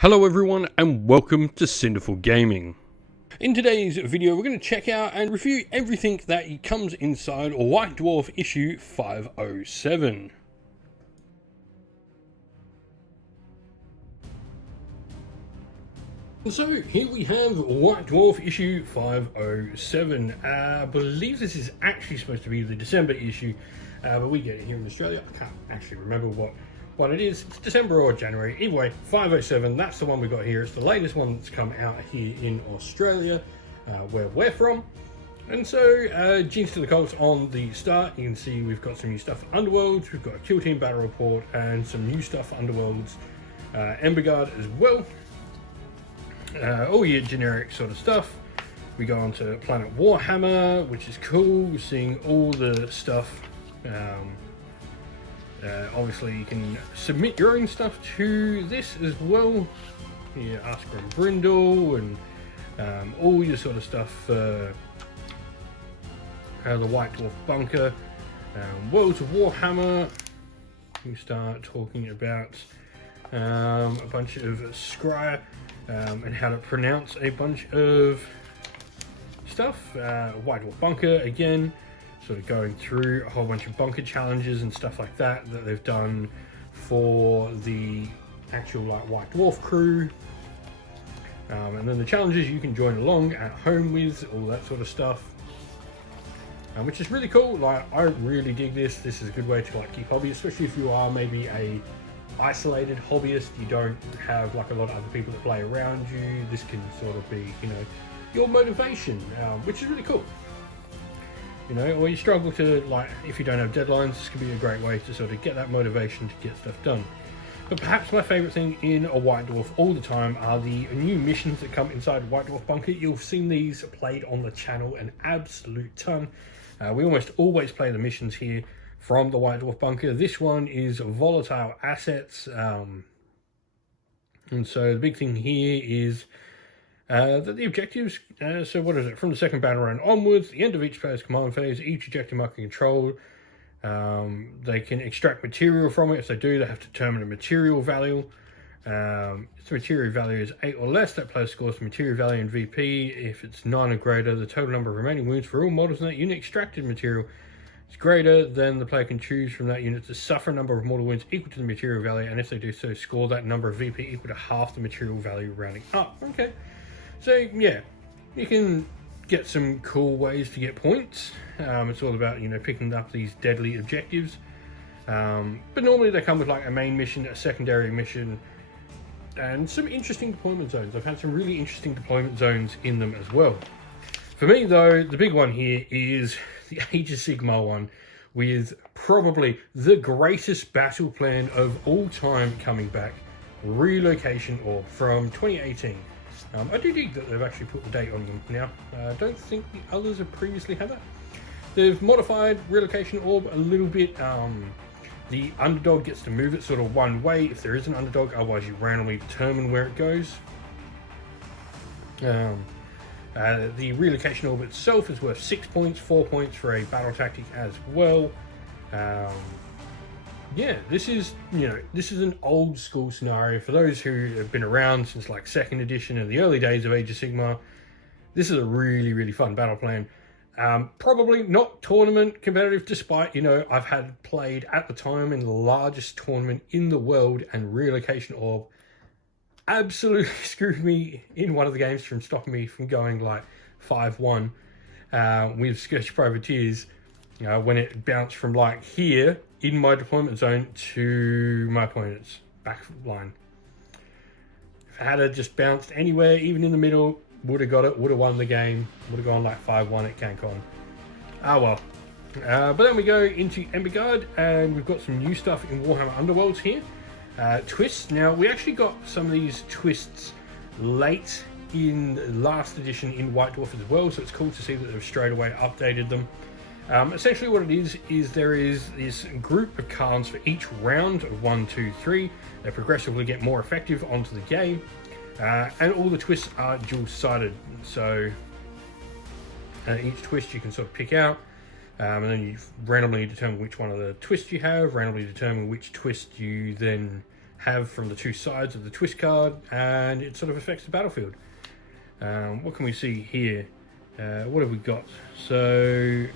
Hello everyone and welcome to Cinderful Gaming. In today's video we're going to check out and review everything that comes inside White Dwarf issue 507. So here we have White Dwarf issue 507. I believe this is actually supposed to be the December issue, but we get it here in Australia. I can't actually remember what it is. It's December or January. Either way, 507, that's the one we got here. It's the latest one that's come out here in Australia, where we're from. And so, Jeans to the Colts on the start. You can see we've got some new stuff for Underworlds, we've got a Kill Team Battle Report, and some new stuff for Underworlds, Ember Guard as well. All your generic sort of stuff. We go on to Planet Warhammer, which is cool. We're seeing all the stuff. Obviously you can submit your own stuff to this as well. Yeah, Asker and Brindle and all your sort of stuff. The White Dwarf Bunker, Worlds of Warhammer. We start talking about a bunch of Scryer and how to pronounce a bunch of stuff. White Dwarf Bunker again. Sort of going through a whole bunch of bunker challenges and stuff like that they've done for the actual White Dwarf crew, and then the challenges you can join along at home with, all that sort of stuff, which is really cool. I really dig this. This is a good way to keep hobby, especially if you are maybe a isolated hobbyist. You don't have a lot of other people that play around you. This can sort of be, your motivation, which is really cool. Or you struggle to, if you don't have deadlines, this could be a great way to sort of get that motivation to get stuff done. But perhaps my favourite thing in a White Dwarf all the time are the new missions that come inside White Dwarf Bunker. You've seen these played on the channel an absolute ton. We almost always play the missions here from the White Dwarf Bunker. This one is Volatile Assets. And so the big thing here is that the objectives, so what is it, from the second battle round onwards, the end of each player's command phase, each objective mark control, they can extract material from it. If they do, they have to determine a material value. If the material value is 8 or less, that player scores the material value in VP. If it's 9 or greater, the total number of remaining wounds for all models in that unit extracted material is greater, then the player can choose from that unit to suffer a number of mortal wounds equal to the material value, and if they do so, score that number of VP equal to half the material value rounding up. Okay. So yeah, you can get some cool ways to get points. It's all about, picking up these deadly objectives. But normally they come with a main mission, a secondary mission, and some interesting deployment zones. I've had some really interesting deployment zones in them as well. For me though, the big one here is the Age of Sigmar one, with probably the greatest battle plan of all time coming back, Relocation Orb from 2018. I do dig that they've actually put the date on them now. I don't think the others have previously had that. They've modified Relocation Orb a little bit. The underdog gets to move it sort of one way if there is an underdog, otherwise you randomly determine where it goes. The Relocation Orb itself is worth 6 points, 4 points for a battle tactic as well. Yeah, this is an old school scenario. For those who have been around since 2nd edition and the early days of Age of Sigmar, this is a really, really fun battle plan. Probably not tournament competitive, despite, I've had played at the time in the largest tournament in the world, and Relocation Orb absolutely screwed me in one of the games from stopping me from going 5-1 with Scourge Privateers. When it bounced from here in my deployment zone to my opponent's back line. If it had just bounced anywhere, even in the middle, would have got it, would have won the game, would have gone 5-1 at CanCon. Ah well. But then we go into Ember Guard, and we've got some new stuff in Warhammer Underworlds here. Twists. Now, we actually got some of these twists late in last edition in White Dwarf as well, so it's cool to see that they've straight away updated them. Essentially what it is there is this group of cards for each round of 1, 2, 3. They progressively get more effective onto the game, and all the twists are dual-sided. So each twist you can sort of pick out, and then you randomly determine which one of the twists you have, randomly determine which twist you then have from the two sides of the twist card, and it sort of affects the battlefield. What can we see here? What have we got? So,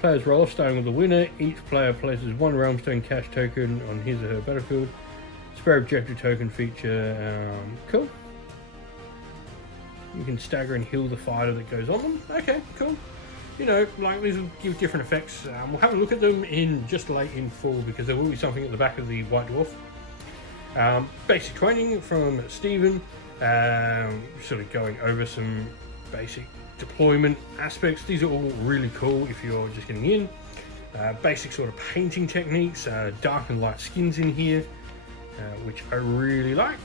players roll off starting with the winner. Each player places one Realmstone cash token on his or her battlefield. Spare objective token feature. Cool. You can stagger and heal the fighter that goes on them. Okay, cool. You know, like these will give different effects. We'll have a look at them in just late in fall, because there will be something at the back of the White Dwarf. Basic training from Stephen. Sort of going over some basic deployment aspects. These are all really cool if you're just getting in. Basic sort of painting techniques, dark and light skins in here, which I really like.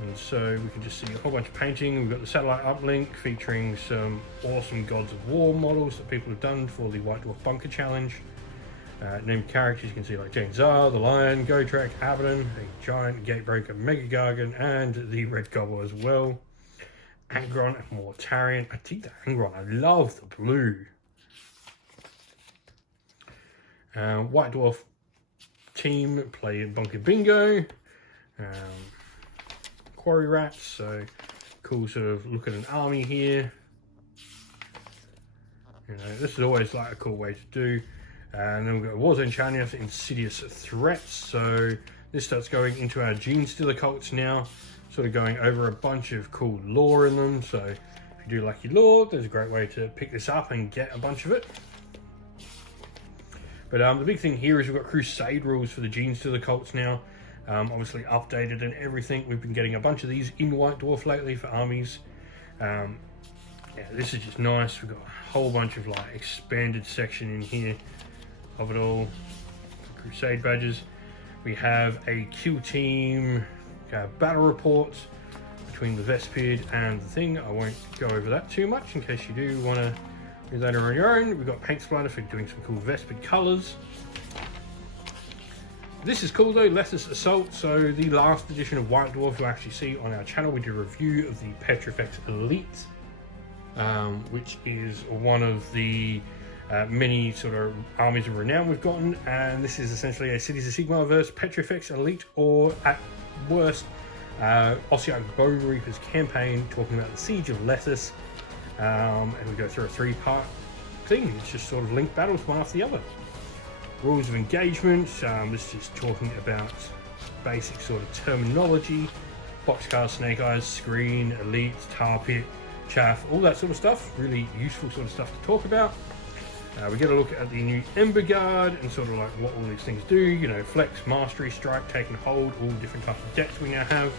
And so we can just see a whole bunch of painting. We've got the satellite uplink featuring some awesome Gods of War models that people have done for the White Dwarf Bunker Challenge. Named characters you can see like Jane Zar, the Lion, Gotrak, Abaddon, a Giant, Gatebreaker, Mega Gargan, and the Red Gobbler as well. Angron and Mortarion. I think the Angron, I love the blue. White Dwarf team play Bunker Bingo. Quarry Rats, so cool sort of look at an army here. You know, this is always like a cool way to do. And then we've got Warzone Challenge, Insidious Threats. So this starts going into our Gene Stealer cults now, sort of going over a bunch of cool lore in them. So if you do like your lore, there's a great way to pick this up and get a bunch of it. But the big thing here is we've got Crusade rules for the Gene Stealer cults now. Obviously updated and everything. We've been getting a bunch of these in White Dwarf lately for armies. Yeah, this is just nice. We've got a whole bunch of like expanded section in here of it all. Crusade badges. We have a kill team battle report between the Vespid and the thing. I won't go over that too much in case you do want to do that on your own. We've got paint splatter for doing some cool Vespid colors. This is cool though, Lethus Assault. So the last edition of White Dwarf you'll actually see on our channel, we did a review of the Petrifex Elite, which is one of the many sort of armies of renown we've gotten, and this is essentially a Cities of Sigmar versus Petrifex Elite, or at worst, Ossiarch Bone Reapers campaign, talking about the Siege of Lethus, and we go through a 3-part thing. It's just sort of linked battles one after the other. Rules of engagement, this is talking about basic sort of terminology, boxcar, snake eyes, screen, elite, tar pit, chaff, all that sort of stuff. Really useful sort of stuff to talk about. We get a look at the new Ember Guard and sort of like what all these things do, you know, flex, mastery, strike, take and hold, all different types of decks we now have.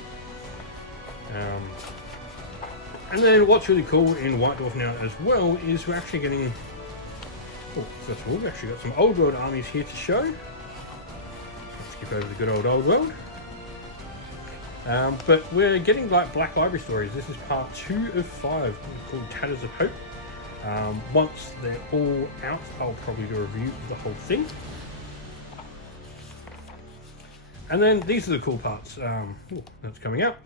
And then what's really cool in White Dwarf now as well is we're actually getting, first of all, we've actually got some old world armies here to show. Let's skip over the good old world. But we're getting like Black Library stories. This is part 2 of 5 called Tatters of Hope. Once they're all out, I'll probably do a review of the whole thing. And then these are the cool parts. That's coming out.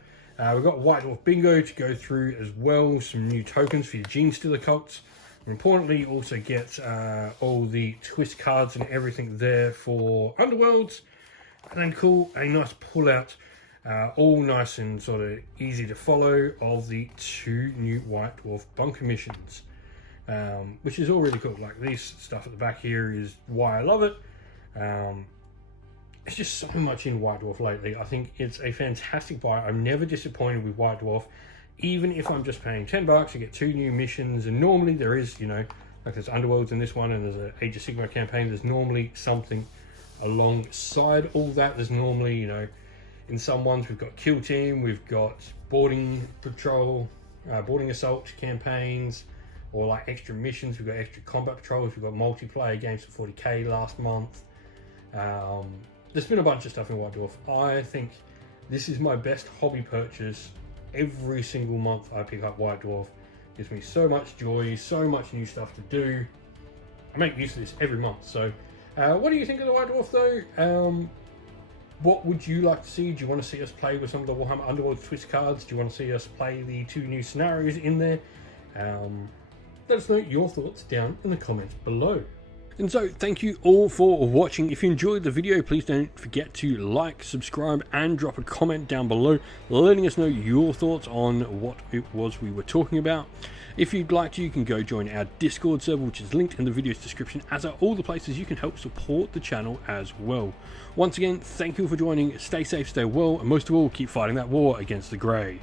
We've got White Dwarf Bingo to go through as well. Some new tokens for your Gene Stealer cults. And importantly, you also get all the twist cards and everything there for Underworlds. And then cool, a nice pull out, all nice and sort of easy to follow, of the 2 new White Dwarf bunker missions. Which is all really cool. Like, this stuff at the back here is why I love it. It's just so much in White Dwarf lately. I think it's a fantastic buy. I'm never disappointed with White Dwarf. Even if I'm just paying $10, you get 2 new missions, and normally there is, you know, like there's Underworlds in this one, and there's an Age of Sigmar campaign. There's normally something alongside all that. There's normally, you know, in some ones we've got Kill Team, we've got boarding patrol, boarding assault campaigns, or like extra missions. We've got extra combat patrols. We've got multiplayer games for 40k last month. There's been a bunch of stuff in White Dwarf. I think this is my best hobby purchase. Every single month I pick up White Dwarf. It gives me so much joy, so much new stuff to do. I make use of this every month. So what do you think of the White Dwarf though? What would you like to see? Do you want to see us play with some of the Warhammer Underworld twist cards? Do you want to see us play the 2 new scenarios in there? Let us know your thoughts down in the comments below. And so thank you all for watching. If you enjoyed the video, please don't forget to like, subscribe and drop a comment down below letting us know your thoughts on what it was we were talking about. If you'd like to, you can go join our Discord server, which is linked in the video's description, as are all the places you can help support the channel as well. Once again, thank you for joining. Stay safe, stay well, and most of all, keep fighting that war against the grey.